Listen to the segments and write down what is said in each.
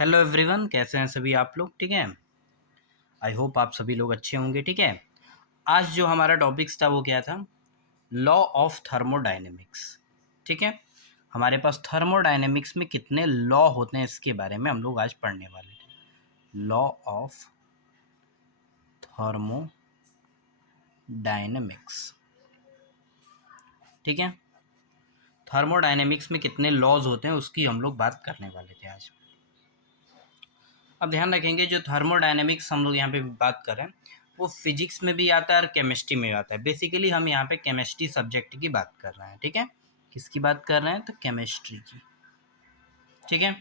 Hello everyone, कैसे हैं सभी आप लोग। ठीक है, आई होप आप सभी लोग अच्छे होंगे। ठीक है, आज जो हमारा टॉपिक्स था वो क्या था? Law of thermodynamics. ठीक है, हमारे पास थर्मोडायनेमिक्स में कितने लॉ होते हैं इसके बारे में हम लोग आज पढ़ने वाले थे। Law of thermodynamics. ठीक है, थर्मोडायनेमिक्स में कितने लॉज होते हैं उसकी हम लोग बात करने वाले थे आज। अब ध्यान रखेंगे, जो थर्मोडायनेमिक्स हम लोग यहाँ पे बात कर रहे हैं वो फिजिक्स में भी आता है और केमिस्ट्री में भी आता है। बेसिकली हम यहाँ पे केमिस्ट्री सब्जेक्ट की बात कर रहे हैं। ठीक है, किसकी बात कर रहे हैं? तो केमिस्ट्री की। ठीक है,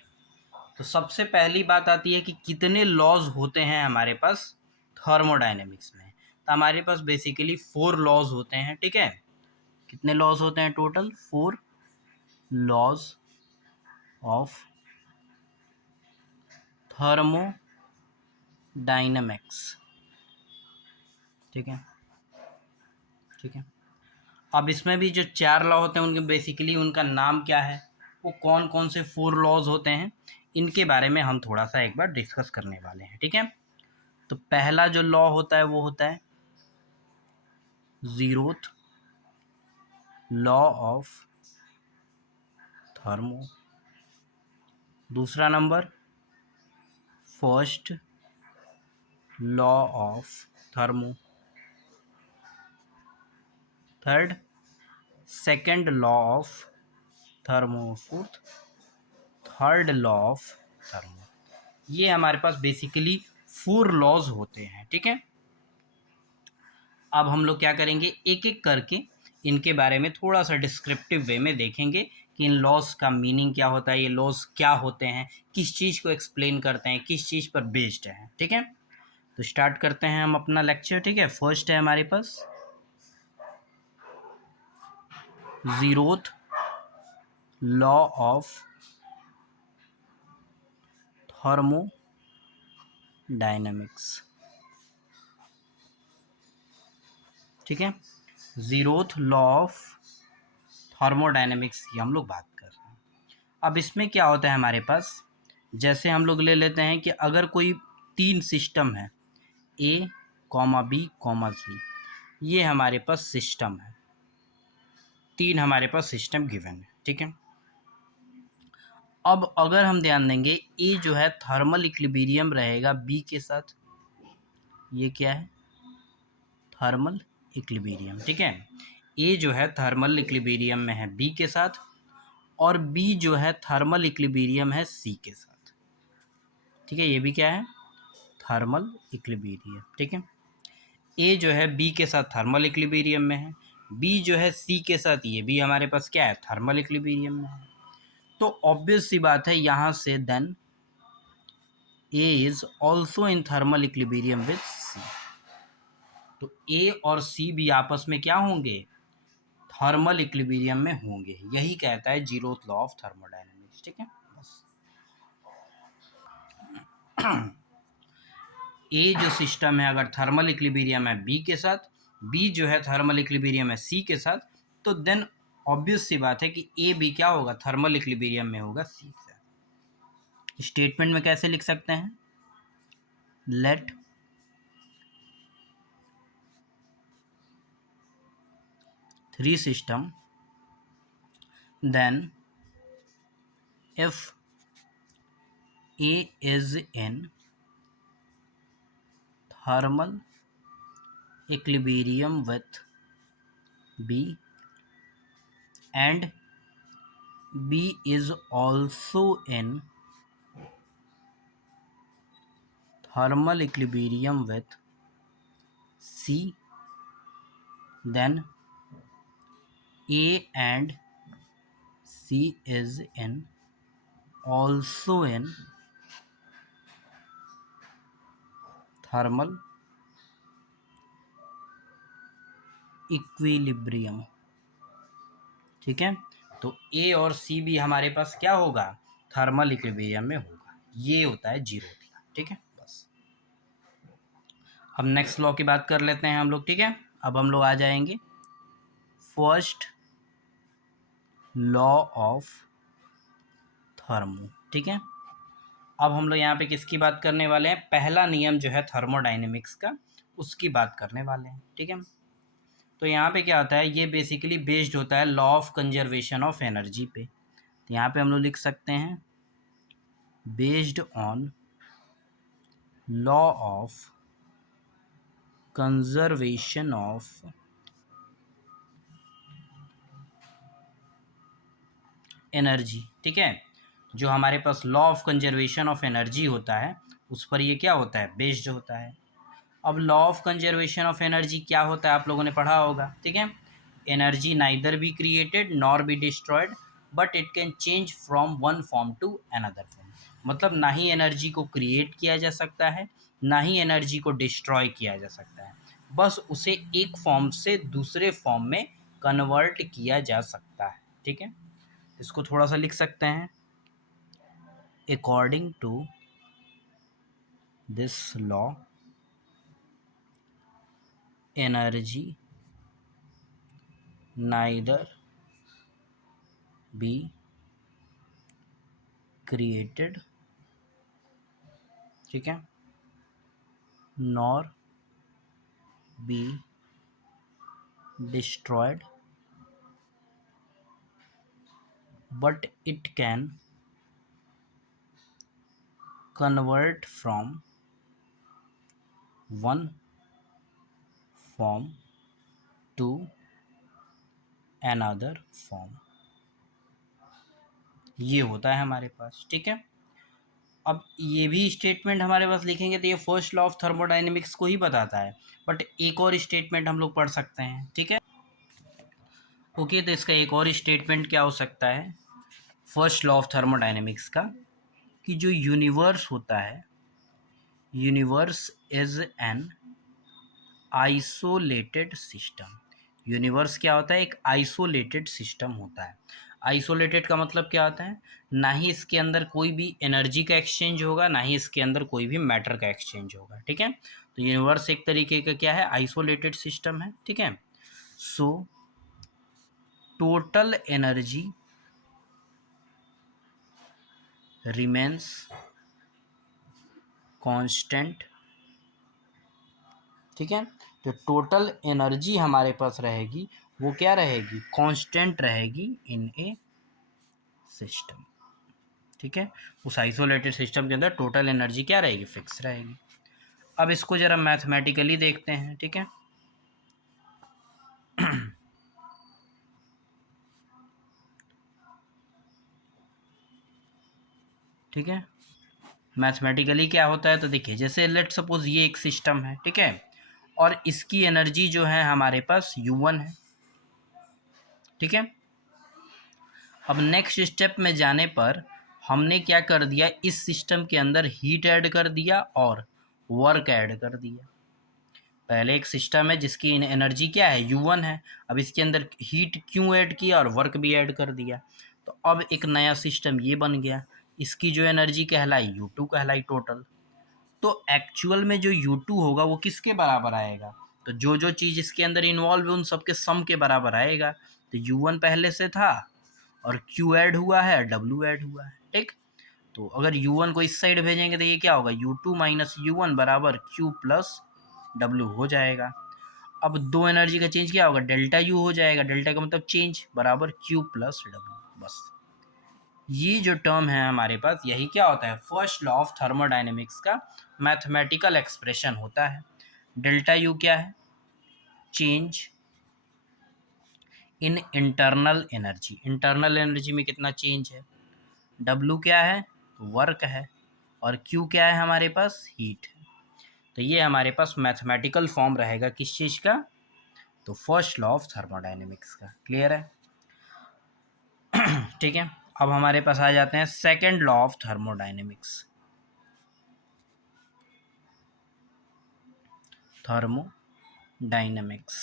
तो सबसे पहली बात आती है कि कितने लॉज होते हैं हमारे पास थर्मोडायनेमिक्स में। तो हमारे पास बेसिकली 4 लॉज होते हैं। ठीक है, कितने लॉज होते हैं? Total 4 laws of thermodynamics. ठीक है, ठीक है। अब इसमें भी जो 4 लॉ होते हैं उनके बेसिकली उनका नाम क्या है, वो कौन कौन से 4 लॉज होते हैं, इनके बारे में हम थोड़ा सा एक बार डिस्कस करने वाले हैं। ठीक है, तो पहला जो लॉ होता है वो होता है जीरोथ लॉ ऑफ थर्मो। दूसरा number first law of thermo. Third second law of thermo. Fourth third law of thermo. ये हमारे पास बेसिकली 4 लॉज होते हैं। ठीक है, अब हम लोग क्या करेंगे, एक एक करके इनके बारे में थोड़ा सा डिस्क्रिप्टिव वे में देखेंगे कि इन लॉज का मीनिंग क्या होता है, ये लॉज क्या होते हैं, किस चीज़ को एक्सप्लेन करते हैं, किस चीज़ पर बेस्ड है। ठीक है, तो स्टार्ट करते हैं हम अपना लेक्चर। ठीक है, फर्स्ट है हमारे पास जीरोथ लॉ ऑफ थर्मोडायनेमिक्स। ठीक है, जीरोथ लॉ ऑफ थर्मोडायनेमिक्स की हम लोग बात कर रहे हैं। अब इसमें क्या होता है हमारे पास, जैसे हम लोग ले लेते हैं कि अगर कोई 3 सिस्टम है, ए कॉमा बी कॉमा सी, ये हमारे पास सिस्टम है। 3 हमारे पास सिस्टम गिवन है। ठीक है, अब अगर हम ध्यान देंगे, ए जो है थर्मल इक्विलिब्रियम रहेगा बी के साथ। ये क्या है? Thermal equilibrium. ठीक है, ए जो है थर्मल इक्विलिब्रियम में है बी के साथ, और बी जो है थर्मल इक्विलिब्रियम है सी के साथ। ठीक है, ये भी क्या है? Thermal equilibrium. ठीक है, ए जो है बी के साथ थर्मल इक्विलिब्रियम में है, बी जो है सी के साथ, ये भी हमारे पास क्या है? थर्मल इक्विलिब्रियम में है। तो ऑब्वियस सी बात है यहाँ से then A is also in thermal equilibrium with C. तो ए और सी भी आपस में क्या होंगे? थर्मल इक्विलिब्रियम में होंगे। यही कहता है जीरोथ लॉ ऑफ थर्मोडायनेमिक्स। ठीक है, बस ए जो सिस्टम है अगर थर्मल इक्विलिब्रियम है बी के साथ, बी जो है थर्मल इक्विलिब्रियम है सी के साथ, तो देन ऑब्वियस सी बात है कि ए भी क्या होगा? थर्मल इक्विलिब्रियम में होगा सी से। स्टेटमेंट में कैसे लिख सकते हैं? Let three system then if A is in thermal equilibrium with B and B is also in thermal equilibrium with C, then A and C is in also in thermal equilibrium। ठीक है, तो A और सी भी हमारे पास क्या होगा? Thermal equilibrium में होगा। ये होता है जीरो। ठीक है, बस अब नेक्स्ट लॉ की बात कर लेते हैं हम लोग। ठीक है, अब हम लोग आ जाएंगे फर्स्ट लॉ ऑफ थर्मो। ठीक है, अब हम लोग यहाँ पे किसकी बात करने वाले हैं, पहला नियम जो है थर्मोडाइनेमिक्स का, उसकी बात करने वाले हैं, ठीक है। तो यहाँ पे क्या होता है, ये बेसिकली बेस्ड होता है law of conservation of energy पे। तो यहाँ पे हम लोग लिख सकते हैं based on law of conservation of energy, ठीक है। जो हमारे पास law of conservation of energy होता है उस पर ये क्या होता है, बेस्ड होता है। अब law of conservation of energy क्या होता है आप लोगों ने पढ़ा होगा, ठीक है। Energy neither be created nor be destroyed but it can change from one form to another form. मतलब ना ही एनर्जी को क्रिएट किया जा सकता है, ना ही एनर्जी को डिस्ट्रॉय किया जा सकता है, बस उसे एक फॉर्म से दूसरे फॉर्म में कन्वर्ट किया जा सकता है, ठीक है। इसको थोड़ा सा लिख सकते हैं, according to this law energy neither be created, ठीक है, nor be destroyed but it can convert from one form to another form. ये होता है हमारे पास, ठीक है। अब ये भी स्टेटमेंट हमारे पास लिखेंगे तो ये फर्स्ट लॉ ऑफ थर्मोडाइनमिक्स को ही बताता है, बट एक और स्टेटमेंट हम लोग पढ़ सकते हैं, ठीक है। ओके, तो इसका एक और स्टेटमेंट क्या हो सकता है फर्स्ट लॉ ऑफ थर्मोडाइनमिक्स का, कि जो यूनिवर्स होता है, universe is an isolated system. Universe क्या होता है, एक आइसोलेटेड सिस्टम होता है। आइसोलेटेड का मतलब क्या होता है, ना ही इसके अंदर कोई भी एनर्जी का एक्सचेंज होगा, ना ही इसके अंदर कोई भी मैटर का एक्सचेंज होगा, ठीक है। तो यूनिवर्स एक तरीके का क्या है, आइसोलेटेड सिस्टम है, ठीक है। So total energy remains constant, ठीक है। जो टोटल एनर्जी हमारे पास रहेगी वो क्या रहेगी, कांस्टेंट रहेगी इन ए सिस्टम, ठीक है। उस आइसोलेटेड सिस्टम के अंदर टोटल एनर्जी क्या रहेगी, फिक्स रहेगी। अब इसको जरा मैथमेटिकली देखते हैं, ठीक है। ठीक है, मैथमेटिकली क्या होता है, तो देखिए जैसे लेट सपोज ये एक सिस्टम है, ठीक है, और इसकी एनर्जी जो है हमारे पास U1 है, ठीक है। अब नेक्स्ट स्टेप में जाने पर हमने क्या कर दिया, इस सिस्टम के अंदर हीट ऐड कर दिया और वर्क ऐड कर दिया। पहले एक सिस्टम है जिसकी एनर्जी क्या है, U1 है, अब इसके अंदर हीट क्यों ऐड किया और वर्क भी ऐड कर दिया, तो अब एक नया सिस्टम ये बन गया। इसकी जो एनर्जी कहलाई U2 कहलाई टोटल। तो एक्चुअल में जो U2 होगा वो किसके बराबर आएगा, तो जो जो चीज़ इसके अंदर इन्वॉल्व है उन सबके सम के बराबर आएगा। तो U1 पहले से था और Q ऐड हुआ है, W ऐड हुआ है, ठीक। तो अगर U1 को इस साइड भेजेंगे तो ये क्या होगा, U2 माइनस U1 बराबर Q प्लस W हो जाएगा। अब दो एनर्जी का चेंज क्या होगा, डेल्टा U हो जाएगा, डेल्टा का मतलब चेंज बराबर Q प्लस W। बस ये जो टर्म है हमारे पास, यही क्या होता है, फर्स्ट लॉ ऑफ थर्मोडाइनमिक्स का मैथमेटिकल एक्सप्रेशन होता है। डेल्टा U क्या है, change in internal energy. Internal energy में कितना चेंज है। W क्या है, वर्क है, और Q क्या है हमारे पास, हीट है। तो ये हमारे पास मैथमेटिकल फॉर्म रहेगा किस चीज़ का, तो फर्स्ट लॉ ऑफ थर्मोडाइनमिक्स का। क्लियर है, ठीक है। अब हमारे पास आ जाते हैं second law of thermodynamics, thermodynamics,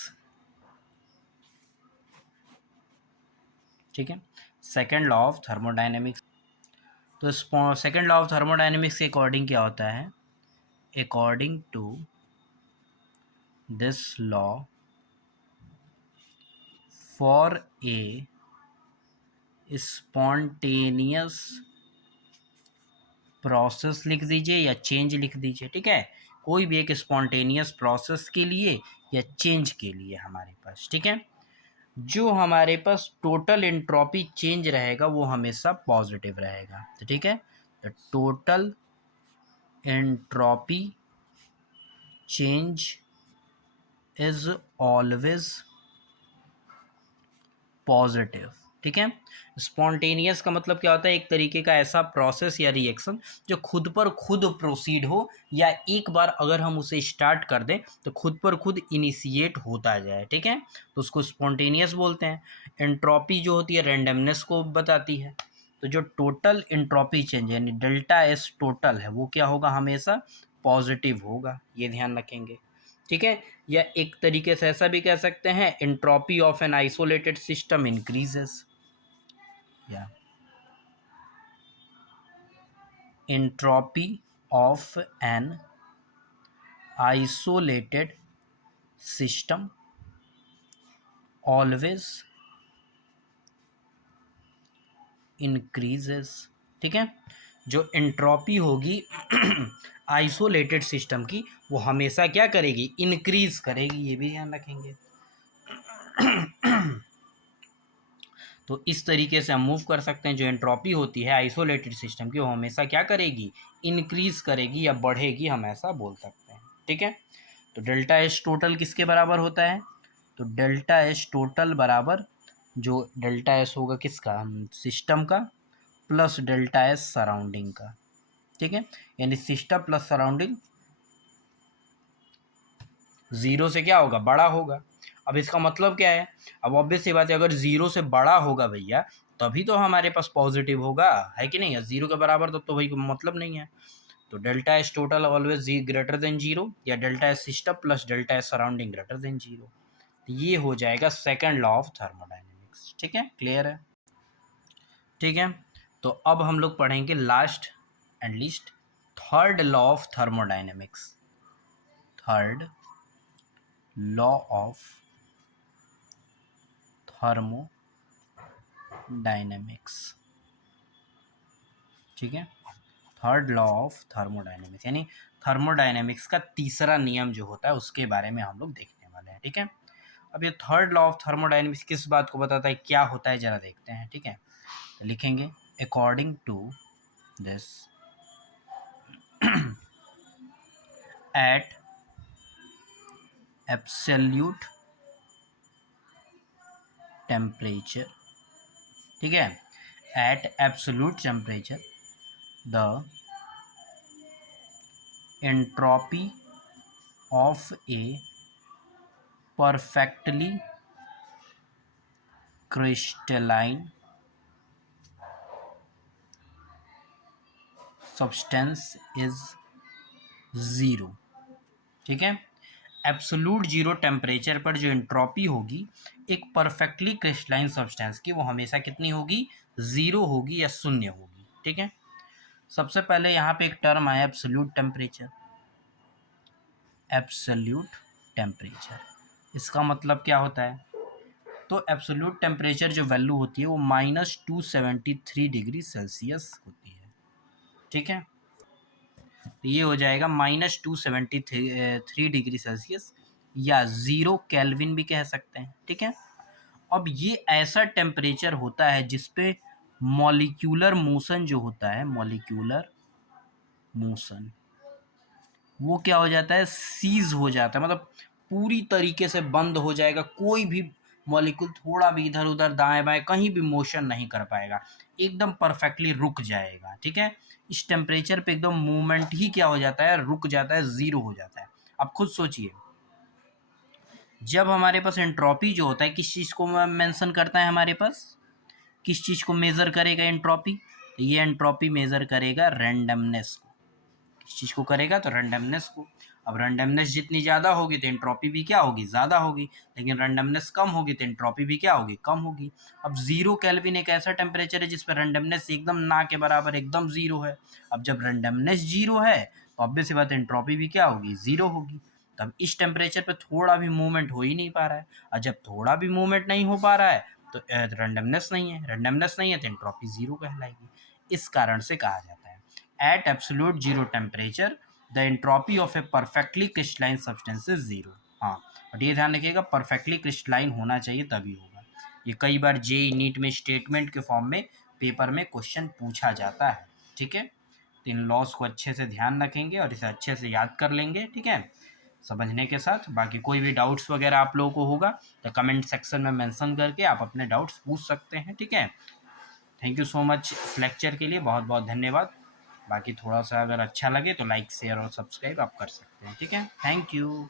ठीक है। सेकंड लॉ ऑफ थर्मोडाइनमिक्स, तो सेकंड लॉ ऑफ थर्मोडाइनमिक्स के अकॉर्डिंग क्या होता है, according to this law for a spontaneous process लिख दीजिए या चेंज लिख दीजिए, ठीक है, कोई भी एक स्पॉन्टेनियस प्रोसेस के लिए या चेंज के लिए हमारे पास, ठीक है। जो हमारे पास टोटल एंट्रोपी चेंज रहेगा वो हमेशा पॉजिटिव रहेगा, तो ठीक है, तो total entropy change is always positive, ठीक है। स्पॉन्टेनियस का मतलब क्या होता है, एक तरीके का ऐसा प्रोसेस या रिएक्शन जो खुद पर खुद प्रोसीड हो, या एक बार अगर हम उसे स्टार्ट कर दें तो खुद पर खुद इनिशिएट होता जाए, ठीक है, तो उसको स्पॉन्टेनियस बोलते हैं। एंट्रोपी जो होती है रैंडमनेस को बताती है, तो जो टोटल एंट्रोपी चेंज यानी डेल्टा एस टोटल है वो क्या होगा, हमेशा पॉजिटिव होगा, ये ध्यान रखेंगे, ठीक है। या एक तरीके से ऐसा भी कह सकते हैं, entropy of an isolated system increases, या entropy of an isolated system always increases, ठीक है। जो एंट्रोपी होगी आइसोलेटेड सिस्टम की वो हमेशा क्या करेगी, इंक्रीज करेगी, ये भी ध्यान रखेंगे। तो इस तरीके से हम मूव कर सकते हैं, जो एंट्रोपी होती है आइसोलेटेड सिस्टम की वो हमेशा क्या करेगी, इंक्रीज करेगी या बढ़ेगी, हम ऐसा बोल सकते हैं, ठीक है। तो डेल्टा एस टोटल किसके बराबर होता है, तो डेल्टा एस टोटल बराबर, जो डेल्टा एस होगा किसका, सिस्टम का प्लस डेल्टा एस सराउंडिंग का, ठीक है, यानी सिस्टम प्लस सराउंडिंग ज़ीरो से क्या होगा, बड़ा होगा। अब इसका मतलब क्या है, अब ऑब्वियस सी बात है, अगर ज़ीरो से बड़ा होगा भैया तभी तो हमारे पास पॉजिटिव होगा, है कि नहीं, या ज़ीरो के बराबर तो भाई कोई मतलब नहीं है। तो delta S total always greater than zero, या delta S system plus delta S surrounding greater than zero, ये हो जाएगा सेकंड लॉ ऑफ थर्मोडाइनमिक्स, ठीक है, क्लियर है, ठीक है। तो अब हम लोग पढ़ेंगे last and least third law of thermodynamics, third law of thermodynamics, ठीक है, थर्ड लॉ ऑफ थर्मोडाइनमिक्स यानी थर्मोडाइनमिक्स का तीसरा नियम जो होता है उसके बारे में हम लोग देखने वाले हैं, ठीक है। अब ये थर्ड लॉ ऑफ थर्मोडाइनमिक्स किस बात को बताता है, क्या होता है, जरा देखते हैं, ठीक है। तो लिखेंगे according to this at absolute temperature, ठीक है, at absolute temperature the entropy of a perfectly crystalline substance is zero, ठीक है। एब्सोल्यूट जीरो टेम्परेचर पर जो एंट्रोपी होगी एक परफेक्टली क्रिस्टलाइन सब्सटेंस की वो हमेशा कितनी होगी, ज़ीरो होगी या शून्य होगी, ठीक है। सबसे पहले यहाँ पे एक टर्म आया एब्सोल्यूट टेम्परेचर, एब्सोल्यूट टेम्परेचर इसका मतलब क्या होता है, तो एब्सोल्यूट टेम्परेचर जो वैल्यू होती है वो -273 डिग्री सेल्सियस होती है, ठीक है। तो ये हो जाएगा -273 डिग्री सेल्सियस या 0 केल्विन भी कह सकते हैं, ठीक है। अब ये ऐसा टेम्परेचर होता है जिसपे मॉलिक्यूलर मोशन जो होता है, मॉलिक्यूलर मोशन वो क्या हो जाता है, सीज हो जाता है, मतलब पूरी तरीके से बंद हो जाएगा, कोई भी मॉलिक्यूल थोड़ा भी इधर उधर दाएं बाएं कहीं भी मोशन नहीं कर पाएगा, एकदम परफेक्टली रुक जाएगा, ठीक है। इस टेम्परेचर पे एकदम मूवमेंट ही क्या हो जाता है, रुक जाता है, ज़ीरो हो जाता है। अब खुद सोचिए, जब हमारे पास एंट्रोपी जो होता है किस चीज़ को मेंशन करता है, हमारे पास किस चीज़ को मेज़र करेगा एंट्रोपी, ये एंट्रोपी मेज़र करेगा रैंडमनेस को, किस चीज़ को करेगा, तो रैंडमनेस को। अब रैंडमनेस जितनी ज़्यादा होगी तो एंट्रोपी भी क्या होगी, ज़्यादा होगी, लेकिन रैंडमनेस कम होगी तो एंट्रोपी भी क्या होगी, कम होगी। अब 0 केल्विन एक ऐसा टेम्परेचर है जिस पर रैंडमनेस एकदम ना के बराबर एकदम ज़ीरो है। अब जब रैंडमनेस ज़ीरो है तो ऑब्वियस सी बात है एंट्रोपी भी क्या होगी, ज़ीरो होगी। तब इस टेम्परेचर पर थोड़ा भी मूवमेंट हो ही नहीं पा रहा है, और जब थोड़ा भी मूवमेंट नहीं हो पा रहा है तो रैंडमनेस नहीं है, रैंडमनेस नहीं है तो एंट्रोपी ज़ीरो कहलाएगी। इस कारण से कहा जाता है at absolute zero temperature the entropy of a perfectly crystalline substance is zero. हाँ, बट ये ध्यान रखिएगा परफेक्टली क्रिस्टलाइन होना चाहिए तभी होगा। ये कई बार जेई नीट में स्टेटमेंट के फॉर्म में पेपर में क्वेश्चन पूछा जाता है। ठीक है, तो इन लॉस को अच्छे से ध्यान रखेंगे और इसे अच्छे से याद कर लेंगे। ठीक है, समझने के साथ बाकी कोई भी डाउट्स वगैरह आप लोगों को होगा तो कमेंट सेक्शन में मेंशन करके आप अपने डाउट्स पूछ सकते हैं। ठीक है, थैंक यू सो मच इस लेक्चर के लिए, बहुत बहुत धन्यवाद। बाकी थोड़ा सा अगर अच्छा लगे तो लाइक शेयर और सब्सक्राइब आप कर सकते हैं। ठीक है, थैंक यू।